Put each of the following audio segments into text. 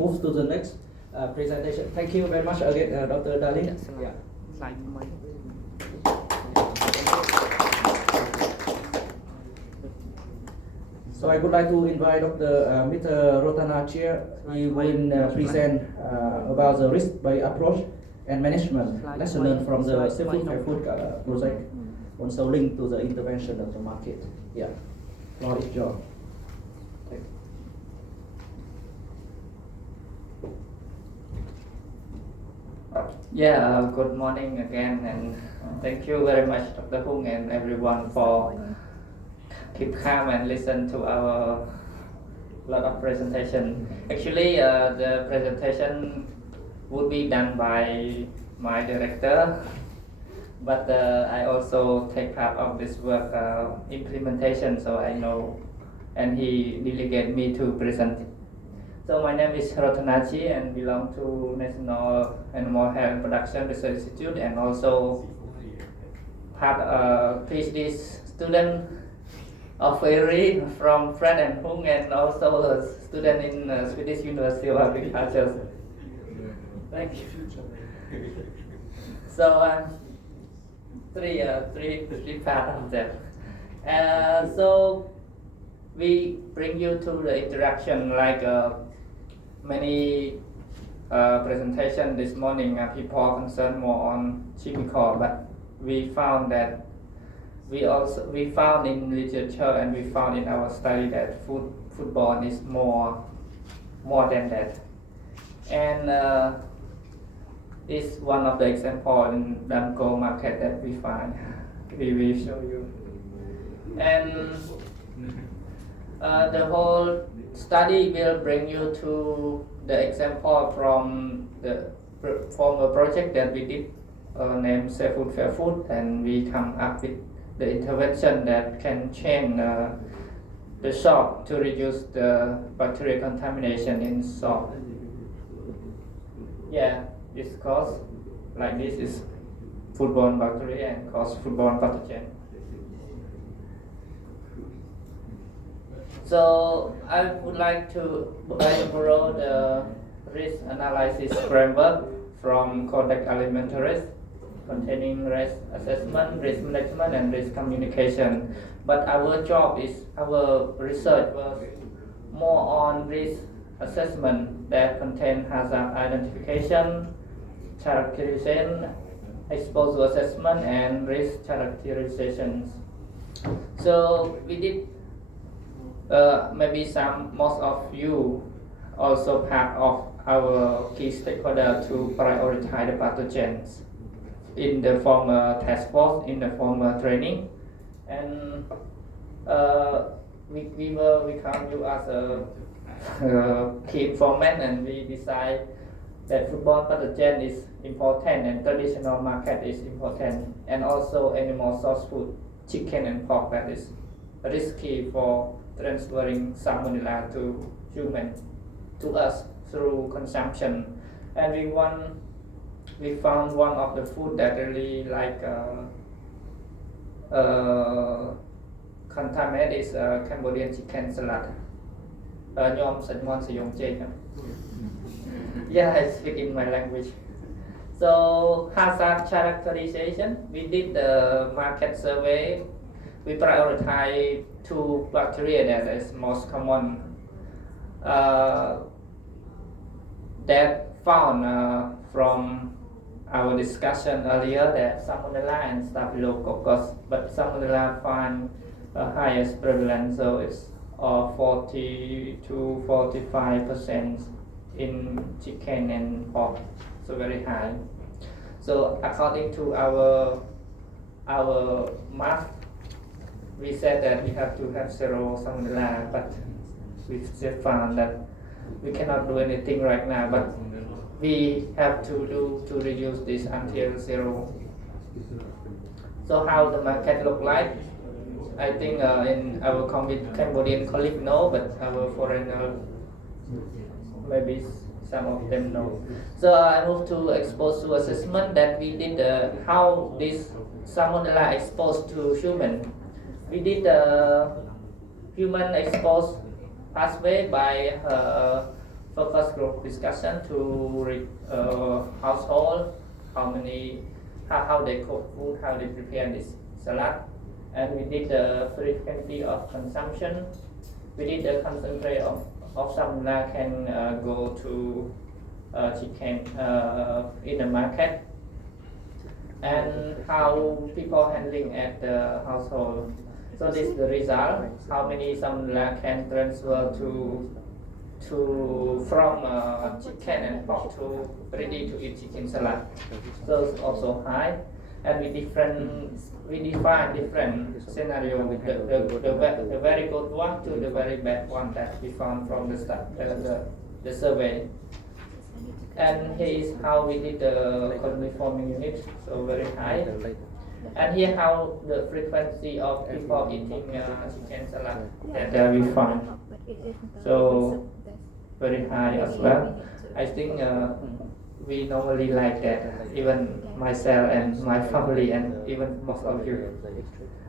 Move to the next presentation. Thank you very much again, Dr. Darling. Yeah. So I would like to invite Dr. Mr. Rotanachir. He will present about the risk-based approach and management lesson learned from the Seafood Fair Food project, also linked to the intervention of the market. Yeah, floor is yours. Thank you. Yeah, good morning again, and thank you very much, Dr. Hung, and everyone for keep calm and listen to our lot of presentation. Actually, the presentation would be done by my director, but I also take part of this work implementation, so I know, and he delegated me to present it. So my name is Rotanachi and belong to National Animal Health Production Research Institute, and also part PhD student of FAIRY from Fred and Hung, and also a student in Swedish University of Agriculture. Thank you. So three part of that. So we bring you to the interaction like many presentation this morning. People are concerned more on chemical, but we found that we found in literature and we found in our study that foodborne is more than that. And this one of the example in Danko market that we find. We will show you. And the whole study will bring you to the example from a project that we did named Seafood Fair Food, and we come up with the intervention that can change the salt to reduce the bacterial contamination in salt. Yeah, this cause like this is foodborne bacteria and cause foodborne pathogen. So I would like to borrow the risk analysis framework from Codex Alimentarius, containing risk assessment, risk management, and risk communication. But our research was more on risk assessment that contain hazard identification, characterization, exposure assessment, and risk characterizations. So we did. Maybe most of you also part of our key stakeholder to prioritize the pathogens in the former task force, in the former training, and we count you as a key informant, and we decide that foodborne pathogen is important and traditional market is important, and also animal source food, chicken and pork, that is risky for transferring salmonella to human, to us through consumption. And we found one of the food that really like contaminated is Cambodian chicken salad. Yeah, I speak in my language. So hazard characterization, we did the market survey. We prioritize two bacteria that is most common that found from our discussion earlier, that Salmonella and Staphylococcus, but Salmonella find highest prevalence, so it's 40 to 45% in chicken and pork, so very high. So according to our math, we said that we have to have zero salmonella, but we still found that we cannot do anything right now, but we have to do to reduce this until zero. So how the market look like? I think in our Cambodian colleague know, but our foreigner maybe some of them know. So I move to exposure assessment that we did how this salmonella exposed to human. We did human exposed pathway by focus group discussion to household, how they cook food, how they prepare this salad, and we did the frequency of consumption. We did the concentrate of salmonella can go to chicken in the market, and how people handling at the household. So this is the result, how many salmonella can transfer from chicken and pork to ready to eat chicken salad. So it's also high, and we define different scenario, the very good one to the very bad one that we found from the survey. And here is how we did the colony forming unit, so very high. And here how the frequency of people eating chicken salad that we found. So very high as well. I think we normally like that, even myself and my family and even most of you.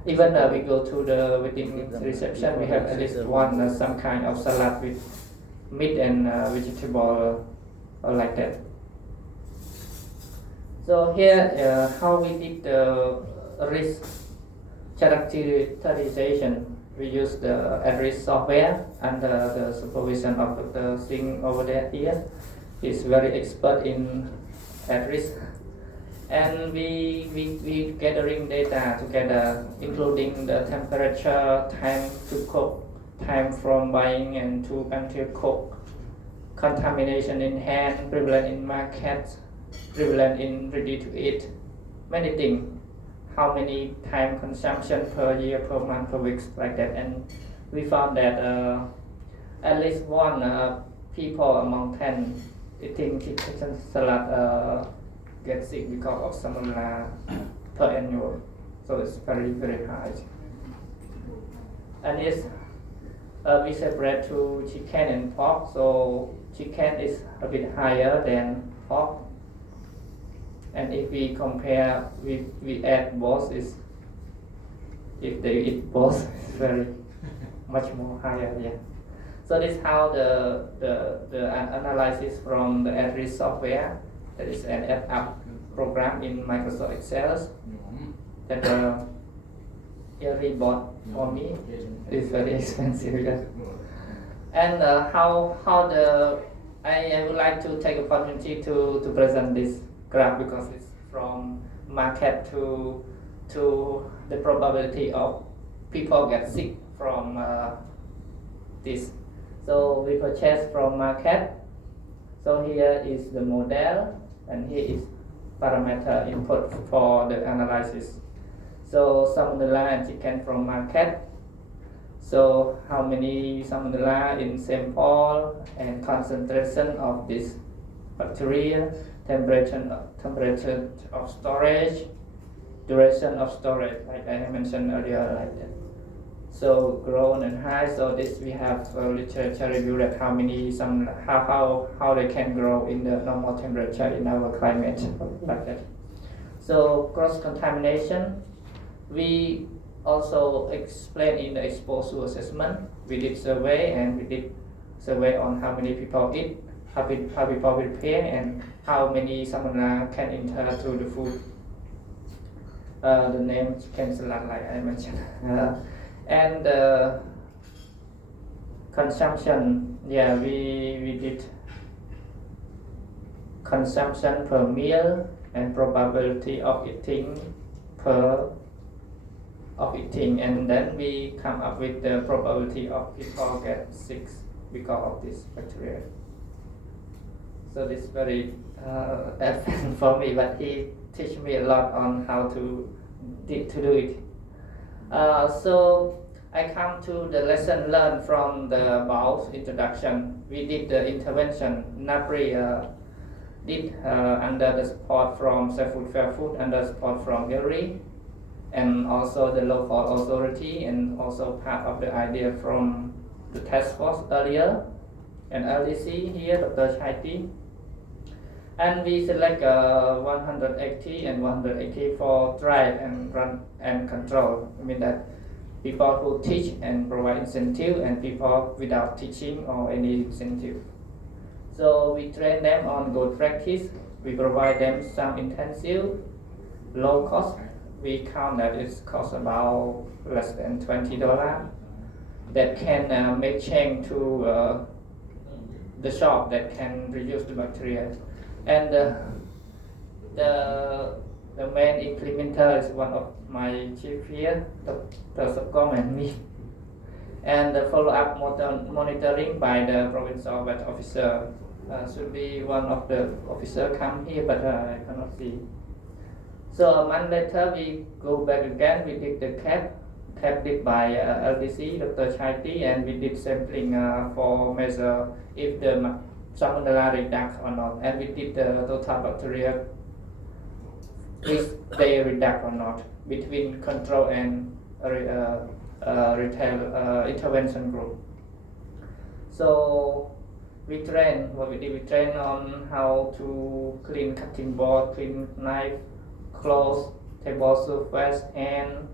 Even we go to the wedding reception, we have at least one some kind of salad with meat and vegetable like that. So here how we did the risk characterization. We use the at-risk software under the supervision of Dr. Singh over there here. He's very expert in at-risk. And we gathering data together, including the temperature, time to cook, time from buying and to until cook, contamination in hand, prevalent in market, prevalent in ready to eat, many things. How many time consumption per year, per month, per week, like that. And we found that at least one people among 10 eating chicken salad get sick because of salmonella per annual. So it's very, very high. And it's we separate to chicken and pork. So chicken is a bit higher than pork. And if we compare, we add both, is if they eat both, it's very much more higher. Yeah. So this is how the analysis from the at-risk software, that is an app program in Microsoft Excel that Eric bought for me. It's very expensive. Yeah. And how I would like to take opportunity to present this graph because it's from market to the probability of people get sick from this. So we purchase from market. So here is the model and here is parameter input for the analysis. So salmonella and chicken from market. So how many salmonella in sample and concentration of this bacteria, temperature of storage, duration of storage, like I mentioned earlier, like that. So grown and high. So this we have literature review that how many how they can grow in the normal temperature in our climate, like that. So cross contamination, we also explain in the exposure assessment. We did survey and we did survey on how many people eat, how people prepare, and how many salmonella can enter through the food. The name chicken salad, like I mentioned. And consumption, yeah, we did consumption per meal and probability of eating and then we come up with the probability of people get sick because of this bacteria. So this is very advanced for me, but he teach me a lot on how to do it. So I come to the lesson learned from the BAU's introduction. We did the intervention. NAPRI did under the support from Safe Food Fair Food, under support from ILRI, and also the local authority, and also part of the idea from the task force earlier, and LDC here, Dr. Chaiti. And we select 180 and 180 for drive and run and control. I mean that people who teach and provide incentive and people without teaching or any incentive. So we train them on good practice. We provide them some intensive, low cost. We count that it costs about less than $20 that can make change to the shop that can reduce the bacteria. And the main implementer is one of my chief here, Dr. Sokong and me. And the follow-up monitoring by the provincial vet officer should be one of the officer come here, but I cannot see. So a month later, we go back again. We did the cap did by LDC, Dr. Chaiti, and we did sampling for measure if the Salmonella reduct or not, and we did the total bacteria if they reduct or not between control and retail intervention group. So we train on how to clean cutting board, clean knife, clothes, table surface, and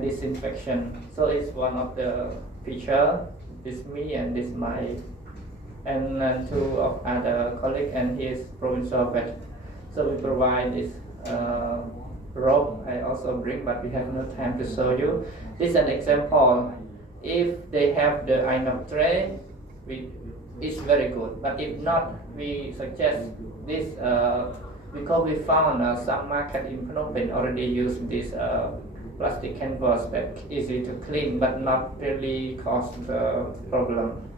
disinfection. So it's one of the feature. This me and this my and two of other colleague and his provincial vet. So we provide this rope. I also bring, but we have no time to show you. This is an example. If they have the inox tray, it's very good. But if not, we suggest this because we found some market in Phnom Penh already use this plastic canvas that easy to clean, but not really cause the problem.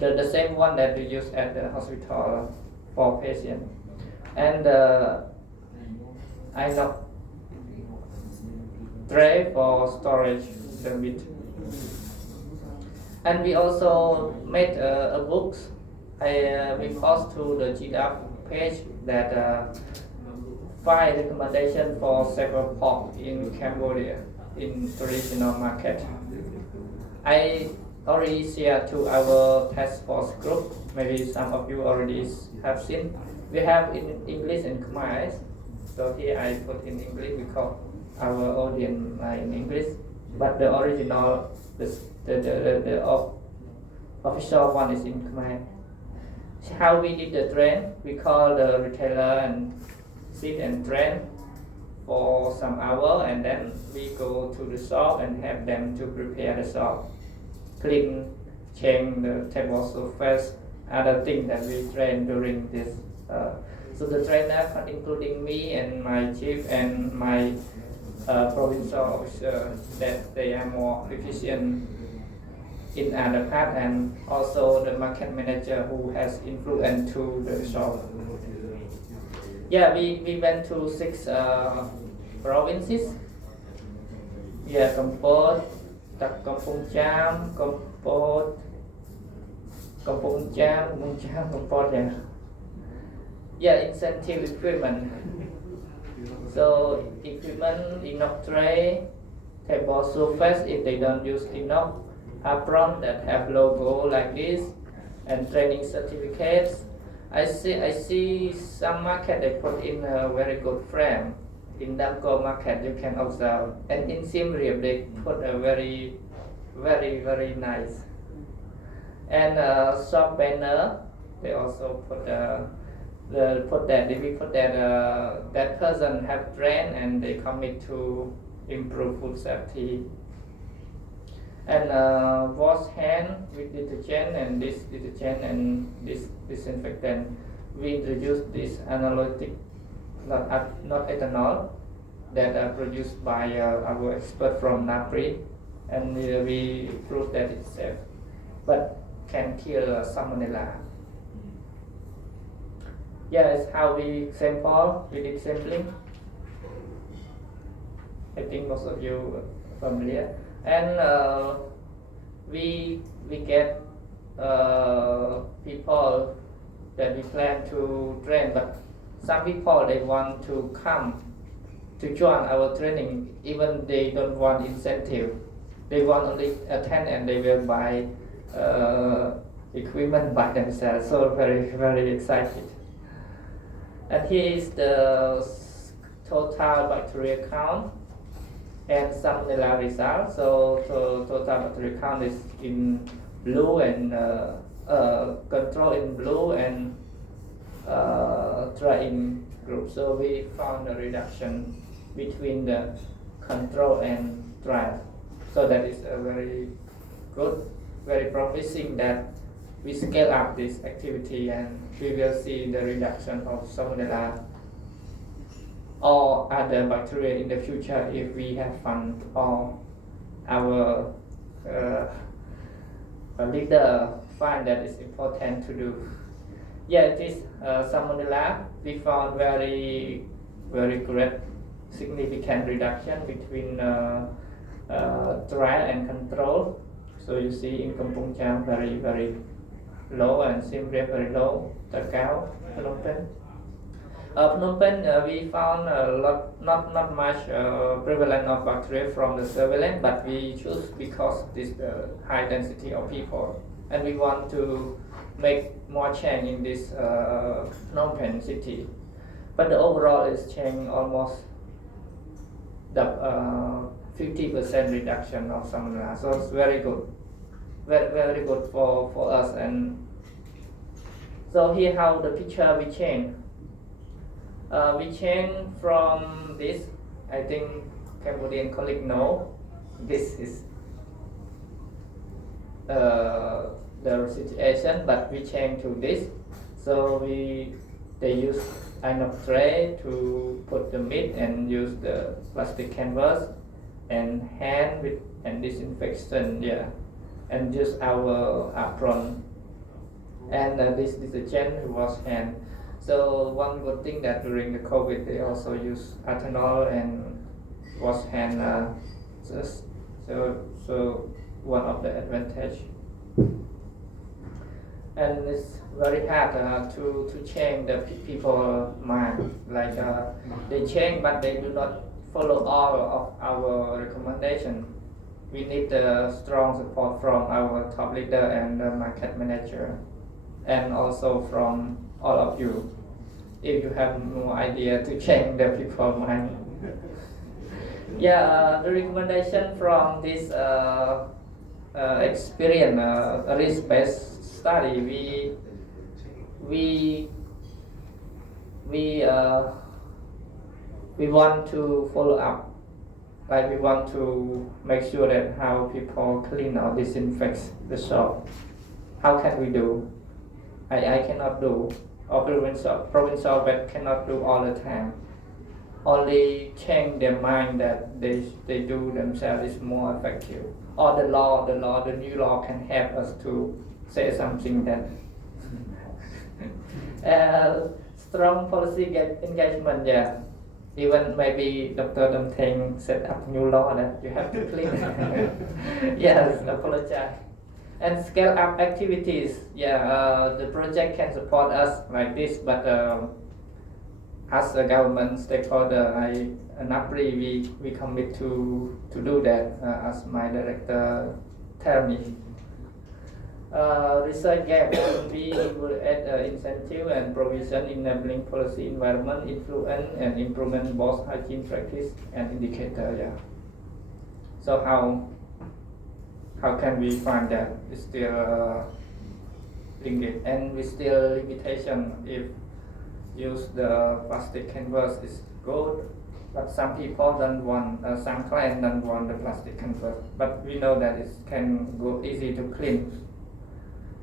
The same one that we use at the hospital for patients. And inox tray for storage the meat. And we also made a book. We post to the GDAF page that 5 recommendations for safer pork in Cambodia in traditional market. I already shared to our task force group. Maybe some of you already have seen. We have in English and Khmer. So here I put in English because our audience are in English. But the original, the official one is in Khmer. How we did the train? We call the retailer and sit and train for some hour, and then we go to the shop and have them to prepare the shop, clean, change the table surface, other things that we train during this. So the trainer, including me and my chief and my provincial officer, that they are more efficient in other part, and also the market manager who has influence to the shop. Yeah, we went to 6 provinces. Yeah, Kampot, Kampong Cham, Kampot, Kampong Cham, Kampot, yeah. Yeah, incentive equipment. So equipment, inox tray, table surface if they don't use inox, apron that have logo like this, and training certificates. I see some market they put in a very good frame. In Damco market you can observe, and in Siem Reap they put a very nice. And shop banner they also put that person have trained and they commit to improve food safety. And wash hand with detergent and this detergent and this disinfectant. We introduced this analytic, not ethanol, that are produced by our expert from NAPRI, and we prove that it's safe, but can kill Salmonella. Yeah, it's how we sample. We did sampling. I think most of you are familiar. And we get people that we plan to train, but some people they want to come to join our training, even they don't want incentive. They want only attend and they will buy equipment by themselves. So very excited. And here is the total bacteria count and Salmonella result. So total bacteria count is in blue and control in blue and try in group. So we found a reduction between the control and trial. So that is a very good, very promising that we scale up this activity and we will see the reduction of Salmonella or other bacteria in the future if we have fun or our leader find that it's important to do. Yeah, this Salmonella we found very great significant reduction between trial and control. So you see in Kampong Cham very low and Siem Reap very low. Takao, Phnom Penh. Phnom Penh we found not much prevalence of bacteria from the surveillance, but we choose because this high density of people, and we want to make more change in this Phnom Penh city. But the overall is change almost the 50% reduction of Salmonella. So it's very good, very good for us. And so here how the picture we change. We change from this. I think Cambodian colleague know this is the situation, but we change to this. So they use inox tray to put the meat and use the plastic canvas and hand with and disinfection, yeah, and use our apron. And this detergent who wash hand. So one good thing that during the COVID they also use ethanol and wash hand. So one of the advantage. And it's very hard to change the people mind. Like they change, but they do not follow all of our recommendation. We need strong support from our top leader and the market manager, and also from all of you. If you have no idea to change the people mind. Yeah, the recommendation from this experience, risk-based study, we want to follow up. Like we want to make sure that how people clean or disinfect the shop. How can we do? I cannot do, or provincial vet cannot do all the time. Only change their mind that they do themselves is more effective. Or the new law can help us to say something that strong policy engagement, yeah. Even maybe Dr. Damteng set up new law that you have to clean. Yes, apologize. And scale up activities, yeah, the project can support us like this, but as a government stakeholder, NAPRI, we commit to do that, as my director tell me. Research gap, we will add incentive and provision enabling policy environment, influence and improvement both hygiene practice and indicator. Yeah. So how can we find that? It's still linked, and we still limitation. If use the plastic canvas is good, but some people don't want, some clients don't want the plastic canvas. But we know that it can go easy to clean.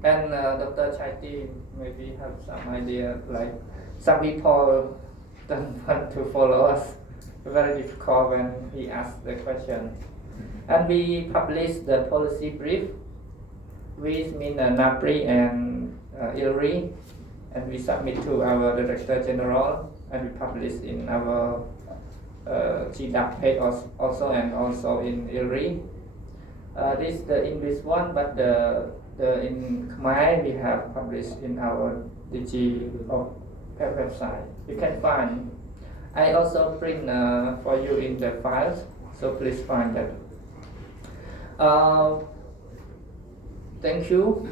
And Dr. Chaiti maybe have some idea, like some people don't want to follow us. Very difficult when he asks the question. And we publish the policy brief, which means NAPRI and ILRI, and we submit to our Director General, and we publish in our GDAP page also, and also in ILRI. This is the English one, but the in Khmer we have published in our DG of website. You can find. I also print for you in the files, so please find that. Thank you.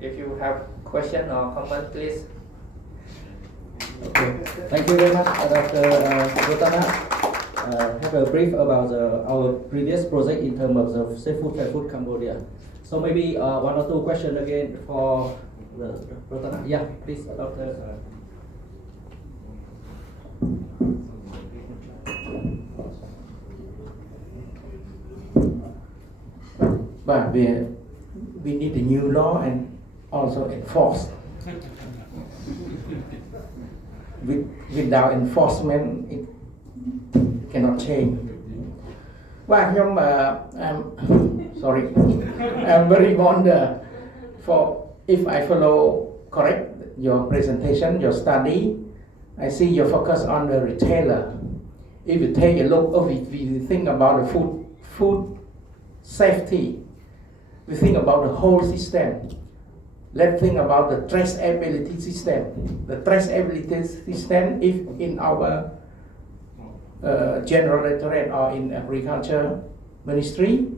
If you have question or comment, please. Okay. Thank you very much, Dr. Rotana. Have a brief about our previous project in terms of Safe Food, Fair Food Cambodia. So maybe one or two questions again for the Rotana. Yeah, please, Dr. But we need a new law and also enforce. Without enforcement, it cannot change. Well, I'm sorry. I'm very wonder for if I follow correct your presentation, your study. I see you focus on the retailer. If you take a look, if we think about the food safety, we think about the whole system. Let's think about the traceability system. The traceability system, if in our general directorate or in agriculture ministry,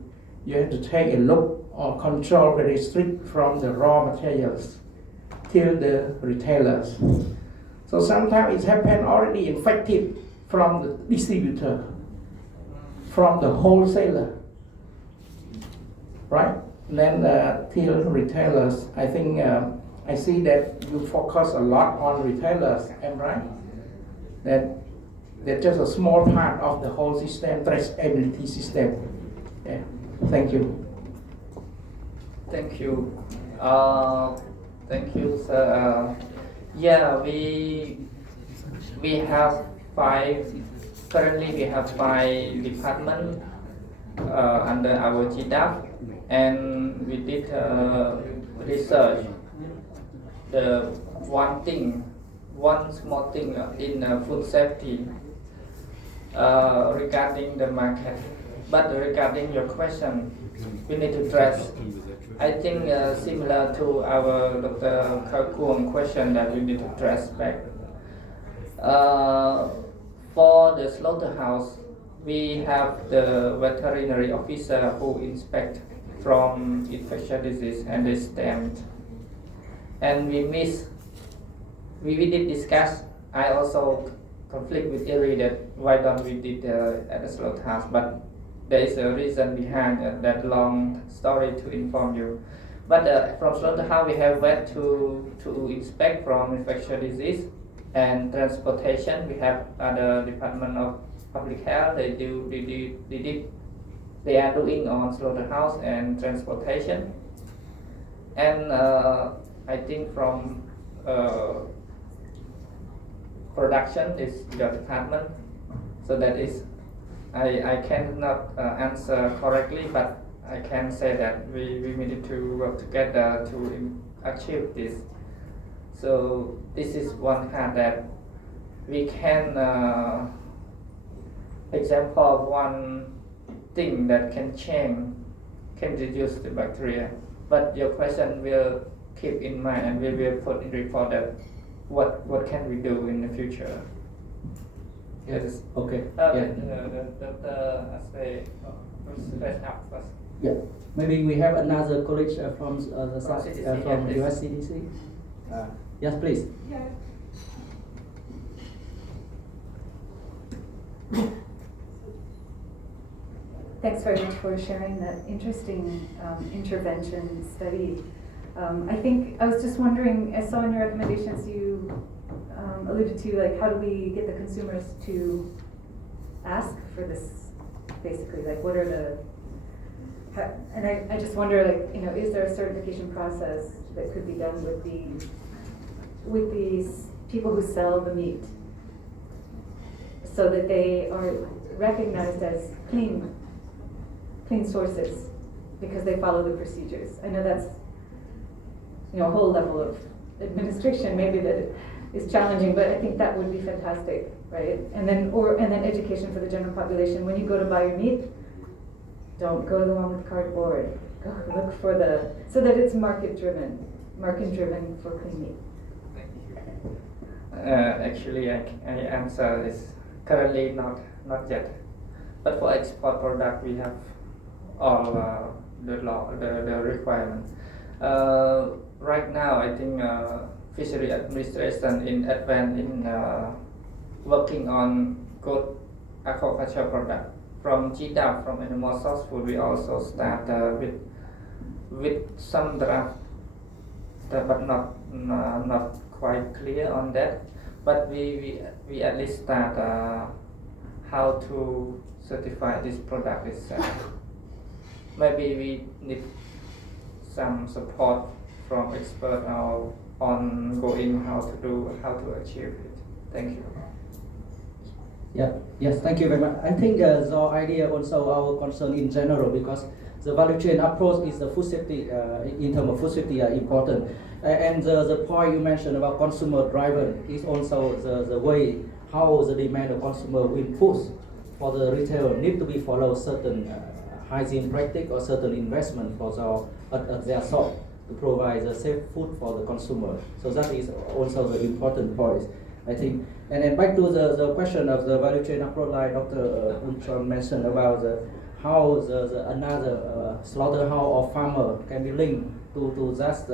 you have to take a look or control very strict from the raw materials till the retailers. So sometimes it happens already infected from the distributor, from the wholesaler, right? Then till retailers. I think I see that you focus a lot on retailers. Am I right? That they're just a small part of the whole system, traceability system. Yeah. Thank you. Thank you. Thank you, sir. Yeah, we have five. Currently, we have 5 departments under our GDAF, and we did research. The one small thing in food safety regarding the market. But regarding your question, we need to address. I think similar to our Dr. Karkuang question that we need to address back. For the slaughterhouse, we have the veterinary officer who inspect from infectious disease and they stamped. And we did discuss. I also conflict with Eri that why don't we did at the slaughterhouse, but there is a reason behind that long story to inform you. But from slaughterhouse we have went to inspect from infectious disease and transportation. We have the Department of Public Health. They are doing on slaughterhouse and transportation. And I think from production is your department. So that is, I cannot answer correctly, but I can say that we need to work together to achieve this. So this is one part that we can example of one thing that can change, can reduce the bacteria. But your question will keep in mind, and we will put in report that what can we do in the future. Yes. Okay. The aspect let's up first. Yeah. Maybe we have another colleague from the side, CDC, from yeah, US CDC. Yes, please. Yeah. Thanks very much for sharing that interesting intervention study. I think I was just wondering, I saw in your recommendations you alluded to, like, how do we get the consumers to ask for this, basically, like what are the, and I just wonder, like, you know, is there a certification process that could be done with these people who sell the meat so that they are recognized as clean sources because they follow the procedures? I know that's, you know, a whole level of administration maybe that is challenging, but I think that would be fantastic, right? And then education for the general population. When you go to buy your meat, don't go to the one with cardboard. Go look for so that it's market driven for clean meat. Actually, I answer this currently not yet, but for export product we have all the law, the requirement. Right now, I think fishery administration in advance in working on good aquaculture product from GDAP, from animal source food. We also start with with some draft, but not quite clear on that. But we at least start how to certify this product itself. Maybe we need some support from expert or ongoing how to achieve it. Thank you. Yeah, yes, thank you very much. I think the idea also our concern in general because the value chain approach is the food safety, in terms of food safety important. And the point you mentioned about consumer driven is also the way how the demand of consumer will push for the retailer need to be follow certain hygiene practice or certain investment for their shop to provide the safe food for the consumer. So that is also the important point, I think. And then back to the question of the value chain approach, like Dr. Unchon mentioned about how the another slaughterhouse or farmer can be linked to that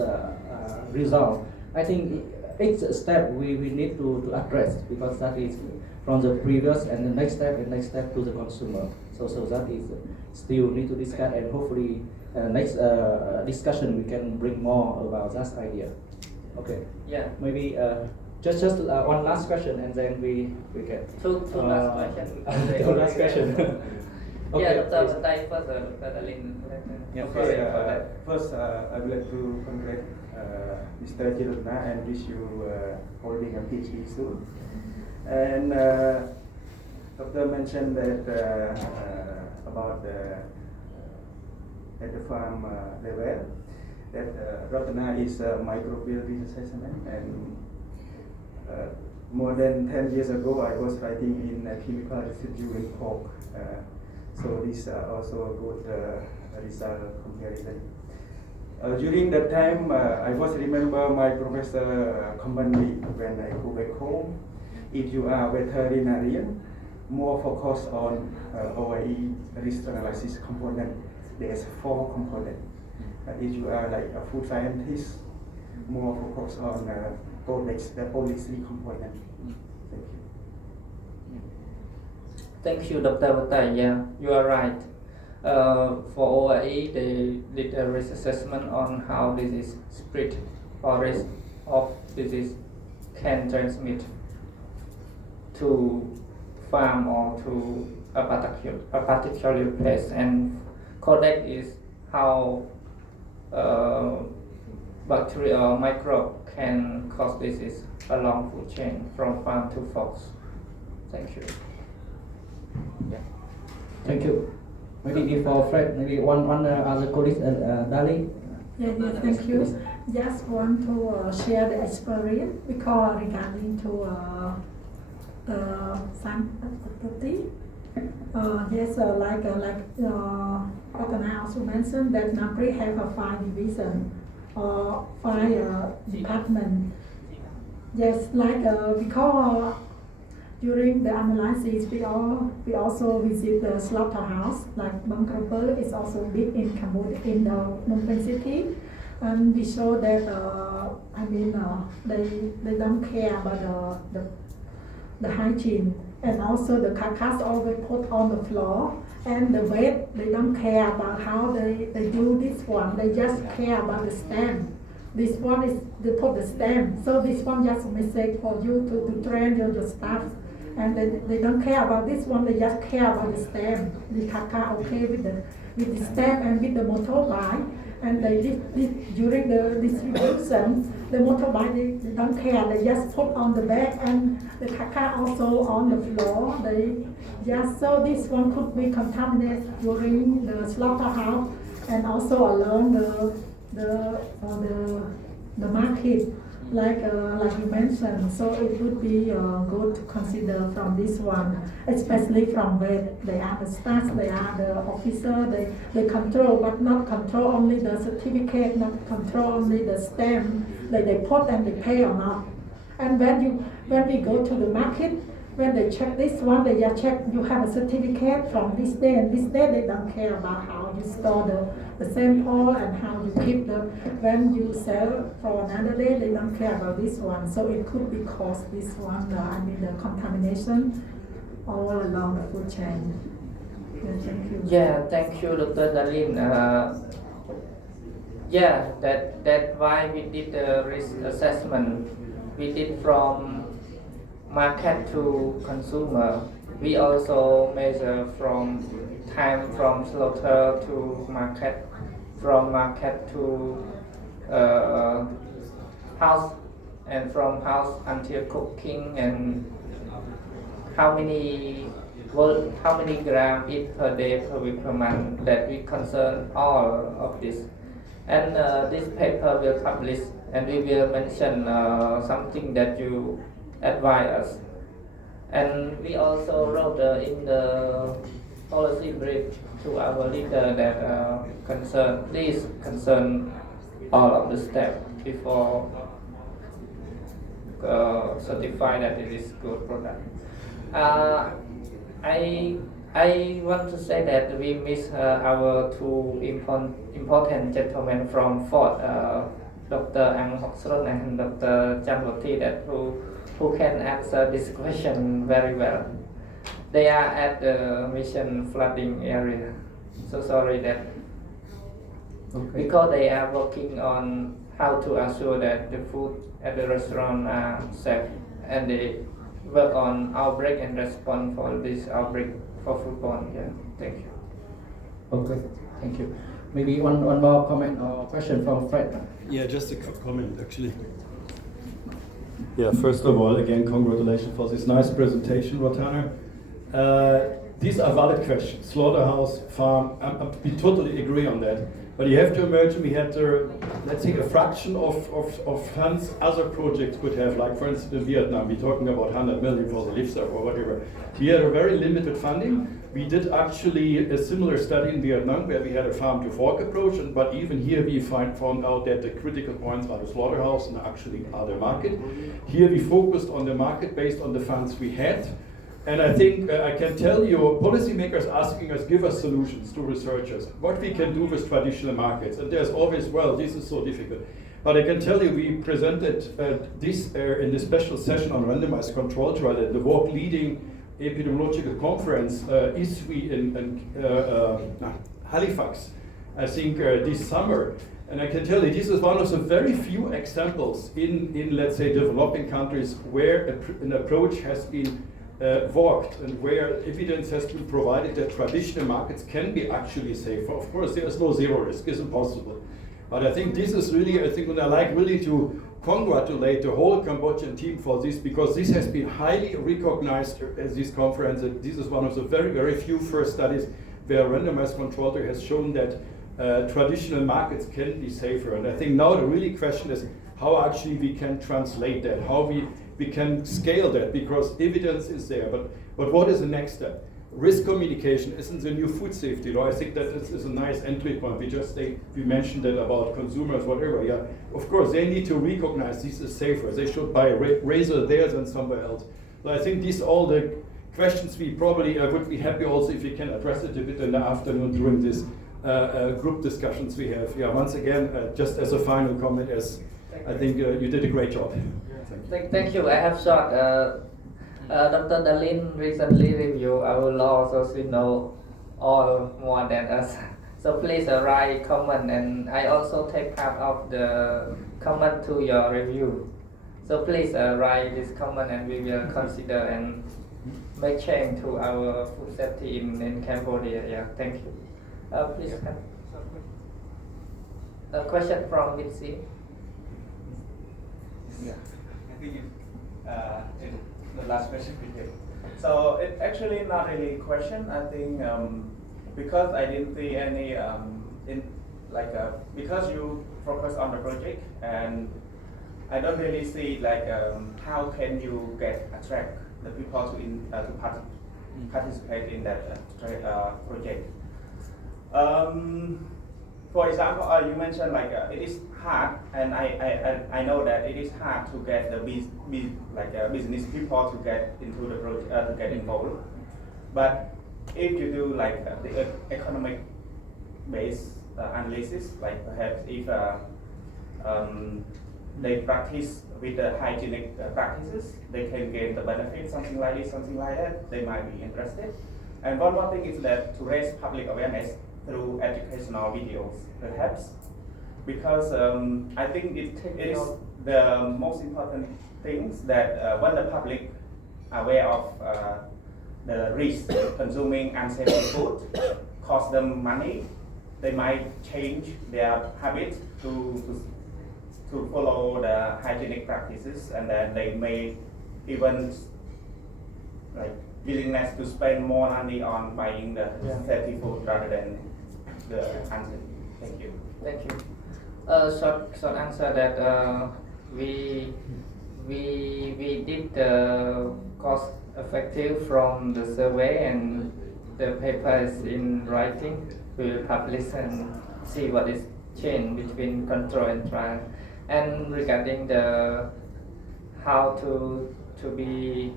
result. I think it's a step we need to address because that is from the previous and the next step to the consumer. So that is still need to discuss and hopefully next discussion we can bring more about that idea. Okay. Yeah. Maybe just one last question and then we get Two last questions. two last question. Okay, Yeah, Dr. please. Vatai first, Dr. Dalin. Yeah, Okay, first I would like to congratulate Mr. Jirutna and wish you holding a PhD soon. And Doctor mentioned that about at the farm level that Ratana is a microbial disease assessment, and more than 10 years ago I was writing in chemical residue in pork. So this also a good result comparison. During that time, I was remember my professor commonly when I go back home. If you are veterinarian, more focus on OIE risk analysis component. There's 4 components. If you are like a food scientist, more focus on the policy component. Thank you. Thank you, Dr. Vatai. Yeah, you are right. For OIE, they did a risk assessment on how disease spread or risk of disease can transmit to farm or to a particular place, and correct is how bacteria or microbe can cause disease along food chain from farm to forks. Thank you. Thank you. Maybe before Fred, maybe one other colleague, Dali. Yeah, thank you. Just want to share the experience because regarding to the sanctity. Yes, like Ratana also mentioned that NAPRI have a 5 division or 5 department. Yes, like because during the analysis we also visit the slaughterhouse like Bangkok is also big in Cambodia in the Phnom Penh city, and we show that they don't care about the hygiene, and also the carcass always put on the floor, and the weight they don't care about how they do this one, they just care about the stamp. This one is they put the stamp, so this one just a message for you to train your staff, and they don't care about this one, they just care about the stamp. The carcass okay with the stamp and with the motorbike, and they during the distribution, the motorbike they don't care, they just put on the back, and the carcass also on the floor. They just so this one could be contaminated during the slaughterhouse and also along the market, like you mentioned. So it would be good to consider from this one, especially from where they are the staff, they are the officer, they control, but not control only the certificate, not control only the stamp that they put and they pay or not. And when we go to the market, when they check this one, they just check you have a certificate from this day and this day. They don't care about how you store the sample and how you keep when you sell for another day, they don't care about this one. So it could be cause this one, the contamination all along the food chain. Yeah, thank you. Yeah, thank you, Dr. Dalin. Yeah, that why we did the risk assessment. We did from market to consumer. We also measure from time from slaughter to market, from market to house, and from house until cooking, and how many gram eat per day, per week, per month, that we concern all of this. And this paper will publish, and we will mention something that you advise us. And we also wrote in the policy brief to our leader that please concern all of the steps before certify that it is good product. I want to say that we miss our two important gentlemen from Ford, Dr. Ang Hoksrun and Dr. Chamloti, that who can answer this question very well. They are at the mission flooding area. So sorry that because they are working on how to assure that the food at the restaurant are safe, and they work on outbreak and respond for this outbreak for foodborne. Yeah, thank you. Okay, thank you. Maybe one more comment or question from Fred. Yeah, just a comment actually. Yeah, first of all, again, congratulations for this nice presentation, Rotana. These are valid questions. Slaughterhouse, farm, we totally agree on that. But you have to imagine we had, let's say, a fraction of funds other projects could have. Like, for instance, in Vietnam, we're talking about 100 million for the LIFSA or whatever. Here, a very limited funding. We did actually a similar study in Vietnam where we had a farm-to-fork approach, but even here we found out that the critical points are the slaughterhouse and actually are the market. Here we focused on the market based on the funds we had. And I think I can tell you, policymakers asking us, give us solutions to researchers, what we can do with traditional markets. And there's always, well, this is so difficult. But I can tell you, we presented this in the special session on randomized control trial at the world leading epidemiological conference, ISWI in Halifax, I think this summer. And I can tell you, this is one of the very few examples in let's say, developing countries where an approach has been worked and where evidence has been provided that traditional markets can be actually safer. Of course, there is no zero risk, it's impossible. But I think this is really, I think, and I like really to congratulate the whole Cambodian team for this, because this has been highly recognized at this conference. And this is one of the very, very few first studies where randomized control has shown that traditional markets can be safer. And I think now the really question is how actually we can translate that, how we can scale that, because evidence is there. But what is the next step? Risk communication isn't the new food safety law. I think that is a nice entry point. We mentioned that about consumers, whatever. Yeah, of course they need to recognize this is safer. They should buy razor there than somewhere else. So I think these all the questions we probably would be happy also if we can address it a bit in the afternoon during this group discussions we have. Yeah, once again, just as a final comment, as I think you did a great job. Thank you. I have shot. Dr. Dalin recently reviewed our law, so she know all more than us. So please write comment, and I also take part of the comment to your review. So please write this comment, and we will consider and make change to our food safety in Cambodia. Yeah, thank you. Please. A question from Mitzi. Yeah, I think in the last question we did. So it's actually not really a question. I think because I didn't see any because you focus on the project, and I don't really see how can you attract the people to participate in that project. For example, you mentioned it is hard, and I know that it is hard to get the business people to get into the project to get involved. But if you do the economic based analysis, perhaps if they practice with the hygienic practices, they can gain the benefit, something like this, something like that. They might be interested. And one more thing is that to raise public awareness through educational videos, perhaps because I think it is the most important things that when the public are aware of the risk consuming unsafe food cost them money, they might change their habits to follow the hygienic practices, and then they may even like willingness to spend more money on buying the healthy food rather than the unsafe. Thank you. Thank you. Short answer that we did the cost effective from the survey, and the paper is in writing. We will publish and see what is change between control and trial. And regarding the how to be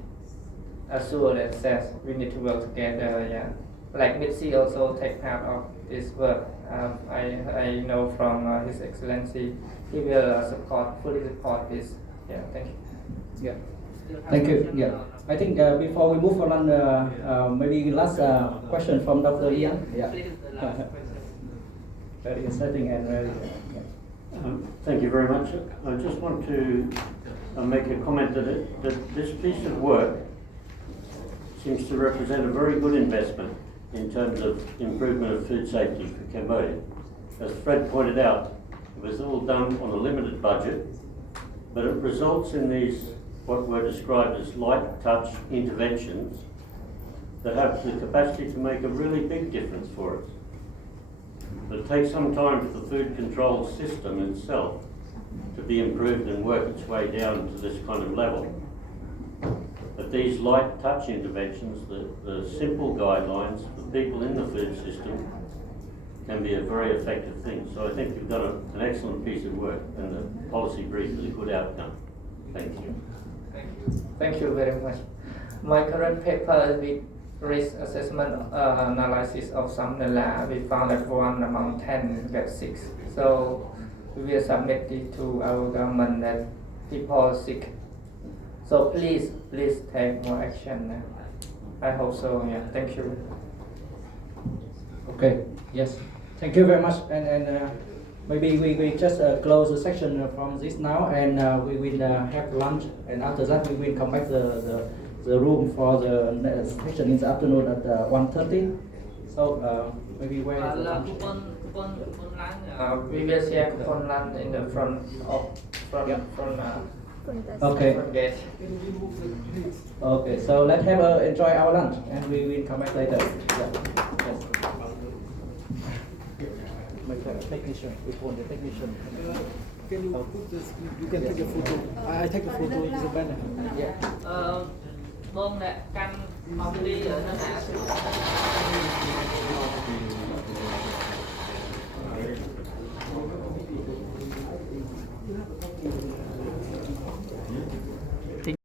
assured and says we need to work together. Yeah, like Mitzi also take part of this work. I know from His Excellency he will fully support this. Yeah, thank you. Yeah. Thank you. Yeah. I think before we move on, maybe last question from Dr. Liang. Yeah. Very exciting and very. Thank you very much. I just want to make a comment that this piece of work seems to represent a very good investment in terms of improvement of food safety for Cambodia. As Fred pointed out, it was all done on a limited budget, but it results in these what were described as light touch interventions that have the capacity to make a really big difference for us. But it takes some time for the food control system itself to be improved and work its way down to this kind of level. But these light touch interventions, the simple guidelines for people in the food system, can be a very effective thing. So I think you've done an excellent piece of work, and the policy brief is a good outcome. Thank you. Thank you very much. My current paper with risk assessment analysis of Salmonella, we found that 1 among 10 get sick. So we will submit it to our government that people sick. So please take more action. I hope so. Yeah. Thank you. Okay. Yes. Thank you very much. And maybe we just close the section from this now, and we will have lunch. And after that, we will come back to the room for the session in the afternoon at 1:30. So maybe where is the lunch? We will share coupon lunch in the front Okay. gate. Okay. So let's have enjoy our lunch, and we will come back later. Yeah. Yes. Technician, we phone the technician. Can you put this? You can take a photo. I take a photo. It's a banner. Yeah. បងអ្នកកាន់អំពីនៅណា